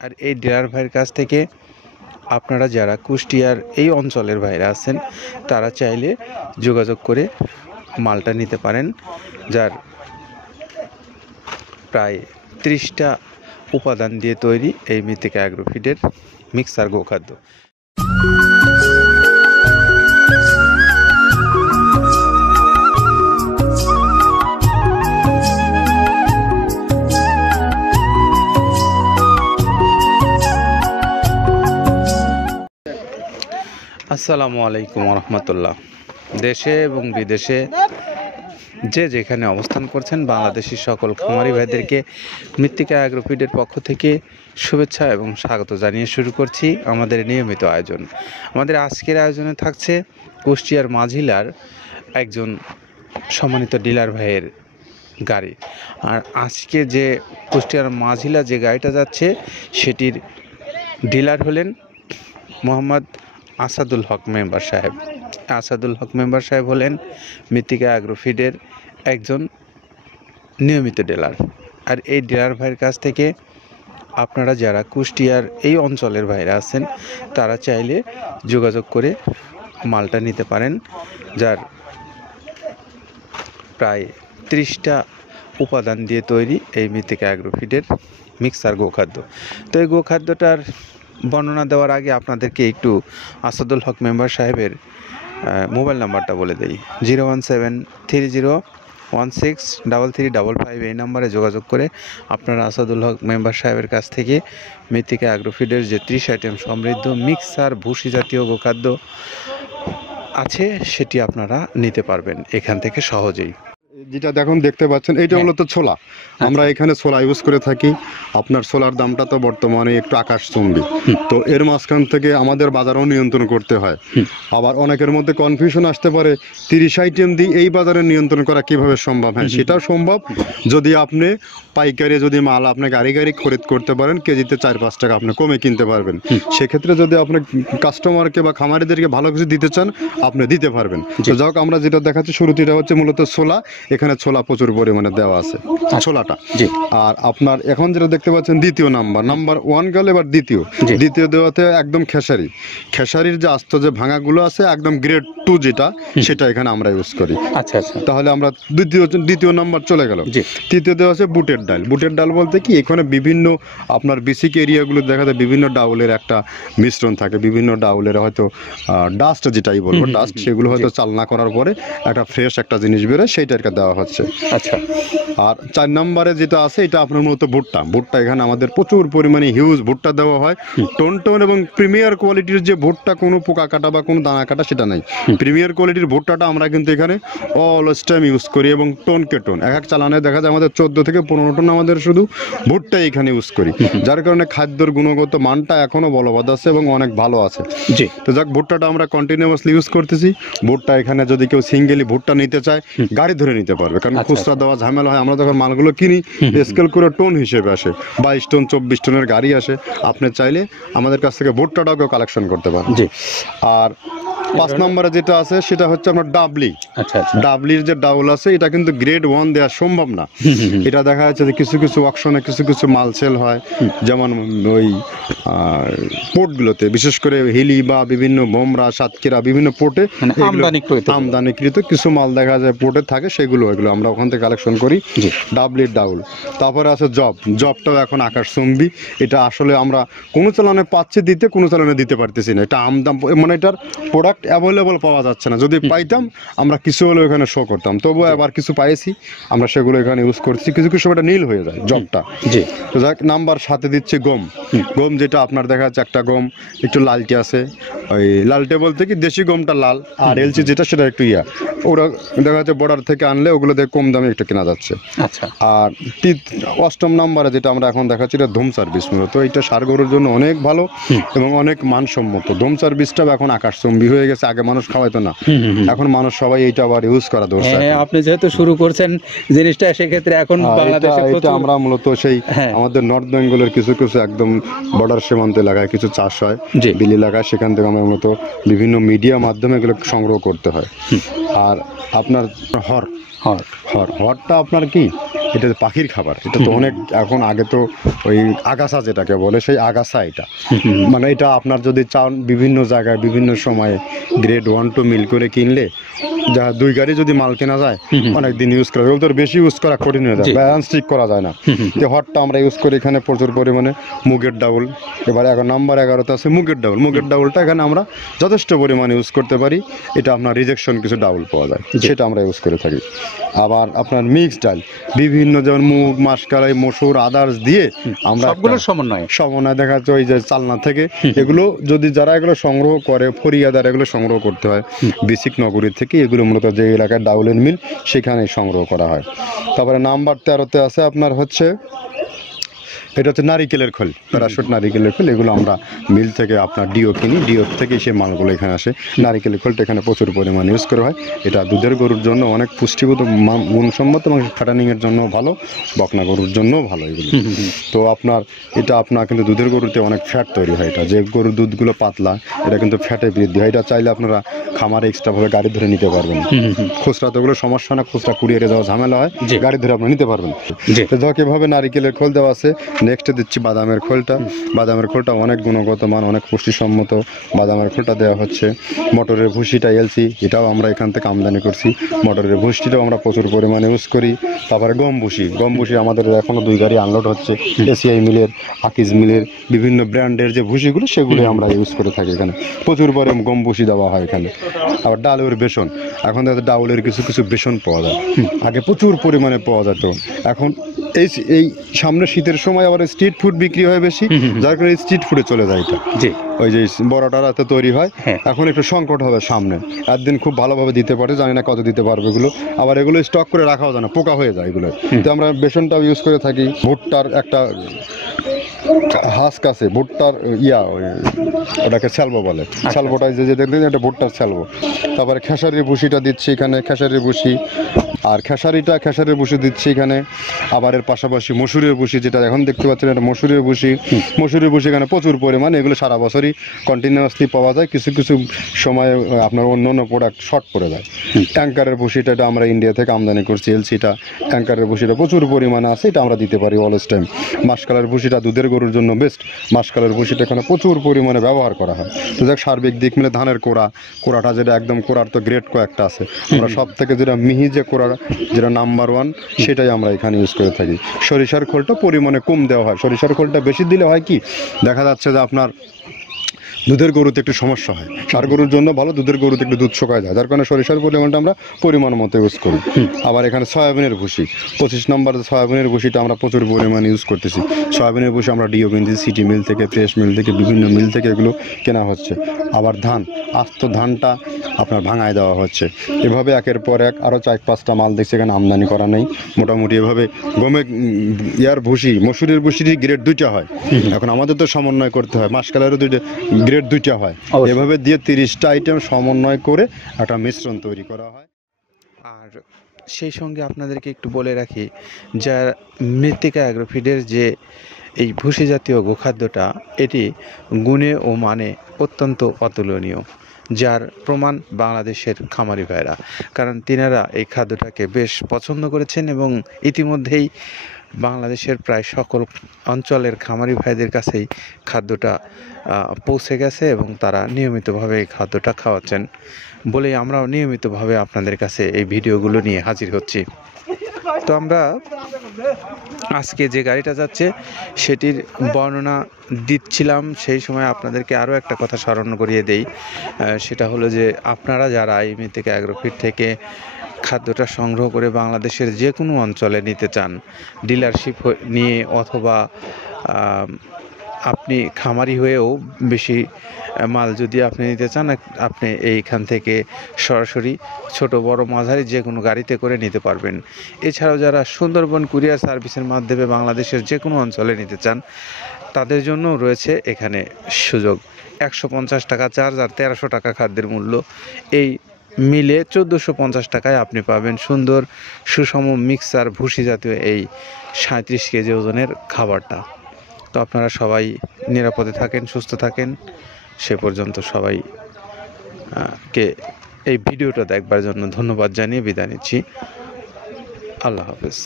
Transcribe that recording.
আর এই ডিলার ভাইয়ের কাছ থেকে আপনারা যারা কুষ্টিয়ার এই অঞ্চলের ভাইরা আছেন তারা চাইলে যোগাযোগ করে মালটা নিতে পারেন, যার প্রায় 30টা উপাদান দিয়ে তৈরি এই মৃত্তিকা অ্যাগ্রোফিডের মিক্সার গোখাদ্য। আসসালামু আলাইকুম রহমতুল্লাহ। দেশে এবং বিদেশে যে যেখানে অবস্থান করছেন বাংলাদেশের সকল খামারি ভাইদেরকে মৃত্তিকা অ্যাগ্রোফিডের পক্ষ থেকে শুভেচ্ছা এবং স্বাগত জানিয়ে শুরু করছি আমাদের নিয়মিত আয়োজন। আমাদের আজকের আয়োজনে থাকছে কুষ্টিয়ার মাঝিলার একজন সম্মানিত ডিলার ভাইয়ের গাড়ি। আর আজকে যে কুষ্টিয়ার মাঝিলা যে গাড়িটা যাচ্ছে সেটির ডিলার হলেন মোহাম্মদ আসাদুল হক মেম্বার সাহেব। আসাদুল হক মেম্বার সাহেব হলেন মৃত্তিকা অ্যাগ্রোফিডের একজন নিয়মিত ডিলার। আর এই ডিলার ভাইয়ের কাছ থেকে আপনারা যারা কুষ্টিয়ার এই অঞ্চলের ভাইরা আছেন তারা চাইলে যোগাযোগ করে মালটা নিতে পারেন, যার প্রায় 30টা উপাদান দিয়ে তৈরি এই মৃত্তিকা অ্যাগ্রোফিডের মিক্সার গোখাদ্য। তো এই গোখাদ্যটার বর্ণনা দেওয়ার আগে আপনাদেরকে একটু আসাদুল হক মেম্বার সাহেবের মোবাইল নাম্বারটা বলে দেই। 01730163355 এই নাম্বারে যোগাযোগ করে আপনারা আসাদুল হক মেম্বার সাহেবের কাছ থেকে মৃত্তিকা অ্যাগ্রোফিডের যে 30 আইটেম সমৃদ্ধ মিক্সার ভুসি জাতীয় গোখাদ্য আছে সেটি আপনারা নিতে পারবেন এখান থেকে সহজেই। যেটা দেখুন দেখতে পাচ্ছেন এইটা হলো তো ছোলা। আমরা এখানে ছোলা ইউজ করে থাকি। আপনার ছোলার দামটা তো বর্তমানে একটু আকাশচুম্বী, তো এর মাঝখান থেকে আমাদের বাজারও নিয়ন্ত্রণ করতে হয়। আবার অনেকের মধ্যে কনফিউশন আসতে পারে 30 আইটেম দিয়ে এই বাজারে নিয়ন্ত্রণ করা কিভাবে সম্ভব। হ্যাঁ, সেটাও সম্ভব যদি আপনি পাইকারি যদি মাল আপনি গাড়ি খরিদ করতে পারেন, কেজিতে 4-5 টাকা আপনি কমে কিনতে পারবেন। সেক্ষেত্রে যদি আপনি কাস্টমারকে বা খামারিদেরকে ভালো কিছু দিতে চান আপনি দিতে পারবেন। তো যাই হোক, আমরা যেটা দেখাচ্ছি শুরুতে এটা হচ্ছে মূলত ছোলা। এখানে ছোলা প্রচুর পরিমাণে দেওয়া আছে ছোলাটা। আর আপনার এখন যেটা দেখতে পাচ্ছেন দ্বিতীয় নাম্বার 1 গেল, এবার দ্বিতীয় দেওয়াতে একদম খেসারির যে আস্ত যে ভাঙাগুলো আছে একদম গ্রেড 2 যেটা, সেটা এখানে আমরা ইউজ করি। আচ্ছা, তাহলে আমরা দ্বিতীয় নাম্বার চলে গেল। তৃতীয় দেওয়া আছে বুটের ডাল বলতে কি এখানে বিভিন্ন আপনার বেসিক এরিয়াগুলো দেখা যায় বিভিন্ন ডাউলের একটা মিশ্রণ থাকে, বিভিন্ন ডাউলের হয়তো ডাস্ট যেটাই বলবো ডাস্ট, সেগুলো হয়তো চালনা করার পরে একটা ফ্রেশ একটা জিনিস বেরোয়, সেইটাকে দেওয়া হচ্ছে। আচ্ছা, আর 4 নম্বরে যেটা আছে এটা আপনার মূলত ভুট্টা এখানে আমাদের প্রচুর পরিমাণে হিউজ ভুট্টা দেওয়া হয়। টোন এবং প্রিমিয়ার কোয়ালিটির যে ভুট্টা, কোনো পোকা কাটা বা কোনো দানা কাটা সেটা নাই। প্রিমিয়ার কোয়ালিটির ভুট্টাটা আমরা কিন্তু এখানে অলওয়েজ টাইম ইউজ করি এবং টোনকে টোন এক চালানে দেখা যায় আমাদের 14 থেকে 15 টন আমাদের শুধু ভুট্টা এখানে ইউজ করি, যার কারণে খাদ্যর গুণগত মানটা এখনো বলবৎ আছে এবং অনেক ভালো আছে। জি, তো যাক, ভুট্টাটা আমরা কন্টিনিউয়াসলি ইউজ করতেছি। ভুট্টা এখানে যদি কেউ সিঙ্গেলি ভুট্টা নিতে চায় গাড়ি ধরে নিতে পারবে, কারণ খুচরা দেওয়া ঝামেলা হয়। আমরা যখন মালগুলো কিনি স্কেল করে টোন হিসেবে আসে, 22 টন 24 টনের গাড়ি আসে। আপনি চাইলে আমাদের কাছ থেকে ভুট্টাটাও কেউ কালেকশন করতে পারেন। জি, আর 5 নম্বরে যেটা আছে সেটা হচ্ছে আপনার ডাবলির যে ডাউল আছে, এটা কিন্তু গ্রেড 1 দেওয়া সম্ভব না। এটা দেখা যাচ্ছে যে কিছু অকশনে কিছু মাল সেল হয়, যেমন ওই পোর্টগুলোতে, বিশেষ করে হিলি বা বিভিন্ন বোমরা সাতক্ষীরা বিভিন্ন পোর্টে আমদানিকৃত কিছু মাল দেখা যায় পোর্টে থাকে, এগুলো আমরা ওখান থেকে কালেকশন করি। ডাবলির ডাউল। তারপরে আছে জবটাও এখন আকাশচুম্বী। এটা আসলে আমরা কোনো চালানে পাচ্ছি দিতে, কোনো চালানে দিতে পারতেছি না। এটা আমদাম মানে এটার প্রোডাক্ট অ্যাভেলেবল পাওয়া যাচ্ছে না। যদি পাইতাম আমরা কিছু হলেও এখানে শো করতাম, তবুও আবার কিছু পাইছি আমরা, সেগুলো এখানে ইউজ করছি। কিছু এটা নীল হয়ে যায় জবটা। জি, তো যাক, নাম্বার 7 দিচ্ছে গম, যেটা আপনার দেখা যাচ্ছে একটা গম একটু লালটে আছে। ওই লালটে বলতে কি দেশি গমটা লাল, আর এলচি যেটা সেটা একটু ওরা দেখা যাচ্ছে বর্ডার থেকে আনলে ওগুলো দিয়ে কম দামে একটু কেনা যাচ্ছে। আচ্ছা, আর 8 নম্বরে যেটা আমরা এখন দেখাচ্ছি এটা ধুম সার্ভিস। মূলত এটা সার গরুর জন্য অনেক ভালো এবং অনেক মানসম্মত। ধুম সার্ভিসটাও এখন আকাশচুম্বী হয়ে গেছে। আগে মানুষ খাওয়াইতো না, এখন মানুষ সবাই এইটা আবার ইউজ করা দরকার। আপনি যেহেতু শুরু করছেন জিনিসটা, সেক্ষেত্রে এখন বাংলাদেশে এটা আমরা মূলত সেই আমাদের নর্থ বেঙ্গলের কিছু একদম বর্ডার সীমান্ত এলাকায় কিছু চাষ হয়, বিল এলাকায়, সেখান থেকে আমরা মূলত বিভিন্ন মিডিয়া মাধ্যমে এগুলো সংগ্রহ করতে হয়। আর আপনার হরটা আপনার কি এটা পাখির খাবার। এটা তো অনেক এখন, আগে তো ওই আগাছা যেটাকে বলে সেই আগাছা এটা, মানে এটা আপনার যদি চান বিভিন্ন জায়গায় বিভিন্ন সময়ে গ্রেড 1 2 মিল করে কিনলে যা 2 গাড়ি যদি মাল কেনা যায় অনেক দিন ইউজ করা, ওগুলো তো বেশি ইউজ করা কঠিন হয়ে যায়, জি। ব্যালেন্স ঠিক করা যায় না। যে হটটা আমরা ইউজ করি এখানে প্রচুর পরিমাণে মুগের ডাউল। এবার এখন নাম্বার 11তে আছে মুগের ডাউল। মুগের ডাউলটা এখানে আমরা যথেষ্ট পরিমাণে ইউজ করতে পারি। এটা আপনার রিজেকশন কিছু ডাউল পাওয়া যায়, জি। সেটা আমরা ইউজ করে থাকি। আবার আপনার মিক্সড ডাল বিভিন্ন যেমন মুগ, মাসকলাই, মসুর, আদার্স দিয়ে আমরা সবগুলোর সমন্বয়। সমন্বয় দেখা যাচ্ছে ওই যে চালনা থেকে এগুলো যদি যারা এগুলো সংগ্রহ করে, ফরিয়াদার এগুলো সংগ্রহ করতে হয় বেসিক নগরী থেকে, এগুলো মূলত যে এলাকায় ডাউলের মিল সেখানেই সংগ্রহ করা হয়। তারপরে নাম্বার 13তে আছে আপনার হচ্ছে, এটা হচ্ছে নারিকেলের খোল, প্যারাশুট নারিকেলের খোল। এগুলো আমরা মিল থেকে আপনার ডিও কিনি, ডিও থেকে সেই মালগুলো এখানে আসে। নারিকেলের খোলটা এখানে প্রচুর পরিমাণে ইউজ করা হয়। এটা দুধের গরুর জন্য অনেক পুষ্টিগত গুণসম্মত এবং ফ্যাটানিংয়ের জন্য ভালো, বকনা গরুর জন্যও ভালো এগুলো। তো আপনার এটা আপনার কিন্তু দুধের গরুতে অনেক ফ্যাট তৈরি হয়। এটা যে গরুর দুধগুলো পাতলা এটা কিন্তু ফ্যাটে বৃদ্ধি হয়। এটা চাইলে আপনারা খামারে এক্সট্রাভাবে গাড়ি ধরে নিতে পারবেন। খুচরা তো ওগুলো সমস্যা না, খুচরা কুরিয়ারে যাওয়া ঝামেলা হয়, জি। গাড়ি ধরে আপনি নিতে পারবেন। জি। তো ধক এভাবে নারিকেলের খোল দেওয়া আছে। নেক্সটে দিচ্ছি বাদামের খোলটা। বাদামের খোলটা অনেক গুণগত মান, অনেক পুষ্টিসম্মত। বাদামের খোলটা দেওয়া হচ্ছে। মটরের ভুসিটা এলসি, এটাও আমরা এখান থেকে আমদানি করছি। মটরের ভুসিটাও আমরা প্রচুর পরিমাণে ইউজ করি। তারপরে গম ভুসি, গম ভুসি আমাদের এখনও 2 গাড়ি আনলোড হচ্ছে। এসিআই মিলের, আকিজ মিলের বিভিন্ন ব্র্যান্ডের যে ভুসিগুলো সেগুলো আমরা ইউজ করে থাকি এখানে। প্রচুর পরিমাণে গম ভুসি দেওয়া হয় এখানে। আবার ডালের বেসন, এখন দেখা যায় ডাউলের কিছু কিছু বেসন পাওয়া যায়, আগে প্রচুর পরিমাণে পাওয়া যেত। এখন এই সামনে শীতের সময় আবার স্ট্রিট ফুড বিক্রি হয় বেশি, যার কারণে স্ট্রিট ফুডে চলে যায় এটা। জি। ওই যে বড়টা রাতে তৈরি হয়, হ্যাঁ। এখন একটু সংকট হবে সামনে। একদিন খুব ভালোভাবে দিতে পারে, জানি না কত দিতে পারবে এগুলো। আবার এগুলো স্টক করে রাখাও যায় না, পোকা হয়ে যায় এগুলো। তো আমরা বেসনটাও ইউজ করে থাকি। ভুট্টার একটা হাস্ক আছে, ভুট্টার ওটাকে স্যালবো বলে। স্যালবোটা যে দেখলেন এটা ভুট্টার স্যালবো। তারপরে খেসারির ভুসিটা দিচ্ছি এখানে, খেসারির ভুসি। আর খেসারির ভুসি দিচ্ছি এখানে। আবার এর পাশাপাশি মসুরের ভুসি, যেটা এখন দেখতে পাচ্ছেন এটা মসুরের ভুসি। মসুরের ভুসি এখানে প্রচুর পরিমাণে, এগুলো সারা বছরই কন্টিনিউয়াসলি পাওয়া যায়। কিছু কিছু সময় আপনার অন্য অন্য প্রোডাক্ট শর্ট পড়ে যায়। ট্যাঙ্কারের ভুসিটা এটা আমরা ইন্ডিয়া থেকে আমদানি করছি, এলসিটা। ট্যাঙ্কারের ভুসিটা প্রচুর পরিমাণে আছে, এটা আমরা দিতে পারি অলওয়েজ টাইম। মাসকালের ভুসিটা দুধের গরুর জন্য বেস্ট। মাসকালের ভুসিটা এখানে প্রচুর পরিমাণে ব্যবহার করা হয়। তো যাক, সার্বিক দিক মিলে ধানের কোড়াটা যেটা একদম, কোড়ার তো গ্রেড কয়েকটা আছে, আমরা সব থেকে যেটা মিহি যে কোড়া, যেটা নাম্বার 1, সেটাই আমরা এখানে ইউজ করে থাকি। সরিষার খোলটা পরিমাণে কম দেওয়া হয়। সরিষার খোলটা বেশি দিলে হয় কি, দেখা যাচ্ছে যে আপনার দুধের গরুতে একটু সমস্যা হয়। ষাঁড় গরুর জন্য ভালো, দুধের গরুতে একটু দুধ শুকায় যায়, যার কারণে সরিষার পরিমাণটা আমরা পরিমাণ মতো ইউজ করি। আবার এখানে সয়াবিনের ভুসি, 25 নম্বর সয়াবিনের ভুসিটা আমরা প্রচুর পরিমাণে ইউজ করতেছি। সয়াবিনের ভুসি আমরা ডিও কিনছি, সিটি মিল থেকে, ফ্রেশ মিল থেকে, বিভিন্ন মিল থেকে এগুলো কেনা হচ্ছে। আবার ধান, আস্ত ধানটা আপনার ভাঙায় দেওয়া হচ্ছে। এভাবে একের পর এক আরও 4-5টা মাল দেখছি এখানে আমদানি করা নেই। মোটামুটি এভাবে ভুসি, মসুরের ভুসির গ্রেড 2টা হয়। এখন আমাদের তো সমন্বয় করতে হয়, মাসকালেরও গ্রেড 2টা হয়। অবশ্যই। এভাবে দিয়ে 30টা আইটেম সমন্বয় করে একটা মিশ্রণ তৈরি করা হয়। আর সেই সঙ্গে আপনাদেরকে একটু বলে রাখি, যার মৃত্তিকা অ্যাগ্রোফিডের যে এই ভুসি জাতীয় গোখাদ্যটা, এটি গুণে ও মানে অত্যন্ত অতুলনীয়, যার প্রমাণ বাংলাদেশের খামারি ভাইরা। কারণ তিনারা এই খাদ্যটাকে বেশ পছন্দ করেছেন এবং ইতিমধ্যেই বাংলাদেশের প্রায় সকল অঞ্চলের খামারি ভাইদের কাছেই খাদ্যটা পৌঁছে গেছে এবং তারা নিয়মিতভাবে এই খাদ্যটা খাওয়াচ্ছেন বলেই আমরাও নিয়মিতভাবে আপনাদের কাছে এই ভিডিওগুলো নিয়ে হাজির হচ্ছি। তো আমরা আজকে যে গাড়িটা যাচ্ছে সেটির বর্ণনা দিচ্ছিলাম, সেই সময় আপনাদেরকে আরও একটা কথা স্মরণ করিয়ে দেই। সেটা হলো যে আপনারা যারা এই মৃত্তিকা অ্যাগ্রোফিড থেকে খাদ্যটা সংগ্রহ করে বাংলাদেশের যে কোনো অঞ্চলে নিতে চান, ডিলারশিপ নিয়ে অথবা আপনি খামারি হয়েও বেশি মাল যদি আপনি নিতে চান, আপনি এইখান থেকে সরাসরি ছোট বড় মাঝারি যে কোনো গাড়িতে করে নিতে পারবেন। এছাড়াও যারা সুন্দরবন কুরিয়ার সার্ভিসের মাধ্যমে বাংলাদেশের যে কোনো অঞ্চলে নিতে চান, তাদের জন্য রয়েছে এখানে সুযোগ। 150 টাকা চার্জ আর 1300 টাকা খাদ্যের মূল্য, এই মিলে 1450 টাকায় আপনি পাবেন সুন্দর সুষম মিক্সার ভুসি জাতীয় এই 37 কেজি ওজনের খাবারটা। তো আপনারা সবাই নিরাপদে থাকেন, সুস্থ থাকেন। সে পর্যন্ত সবাই কে এই ভিডিওটা দেখবার জন্য ধন্যবাদ জানিয়ে বিদায় নিচ্ছি। আল্লাহ হাফেজ।